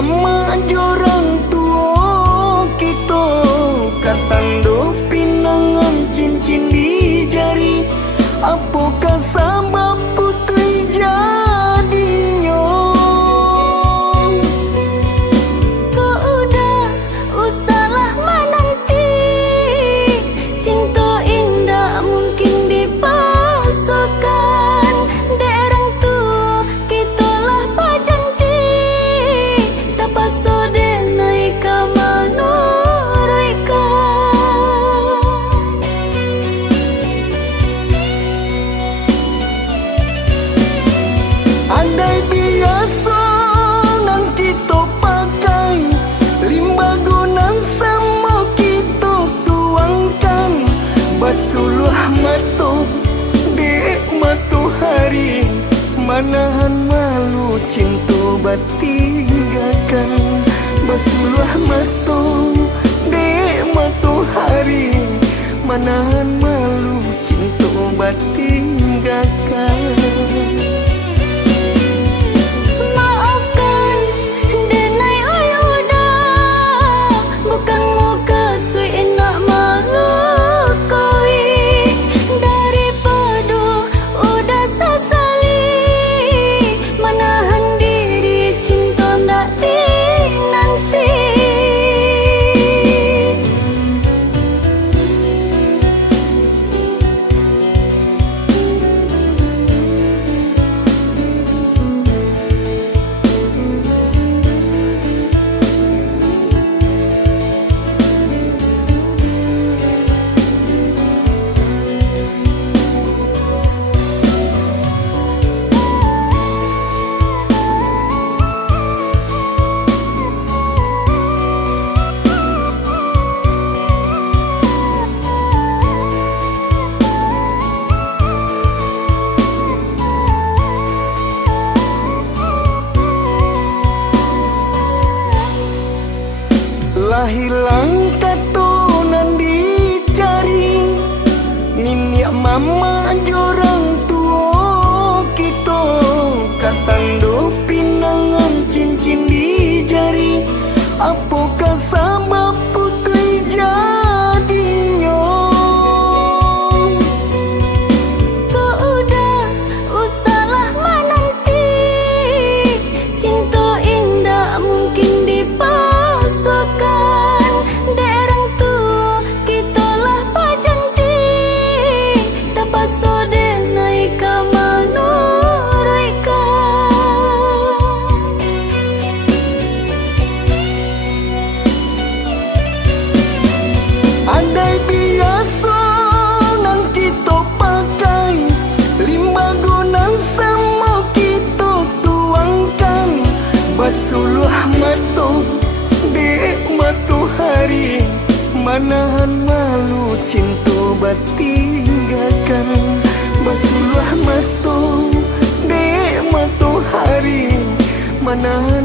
mama jorang tua kita katando pinangan cincin di jari. Apakah sabab putri jadinya? Kau udah usahlah menanti, cinta indah mungkin dipaksakan. Derang tua kita lah pajanji, tak paso denai kamanuraikan. Andai biasa nan kita pakai, limbagunan sama kita tuangkan. Basuluh matu di matahari, manahan malu cinta batinggakan. Basuluh matu di matahari, manahan malu cinta batinggakan. Lah hilang katunan dicari, niniak mama jorang tua kita katando pinangan cincin di jari. Apakah sabab putri jadinya? Kau udah usahlah menanti, cinta indah mungkin dipaksakan. Derang tua kita lah pajanji, tak paso denai kamanuraikan. Andai biasa nan kita pakai, limbagunan sama kita tuangkan. Basuluh matu di matahari, manahan malu cinta batinggakan. Basuluh matu di matahari, manahan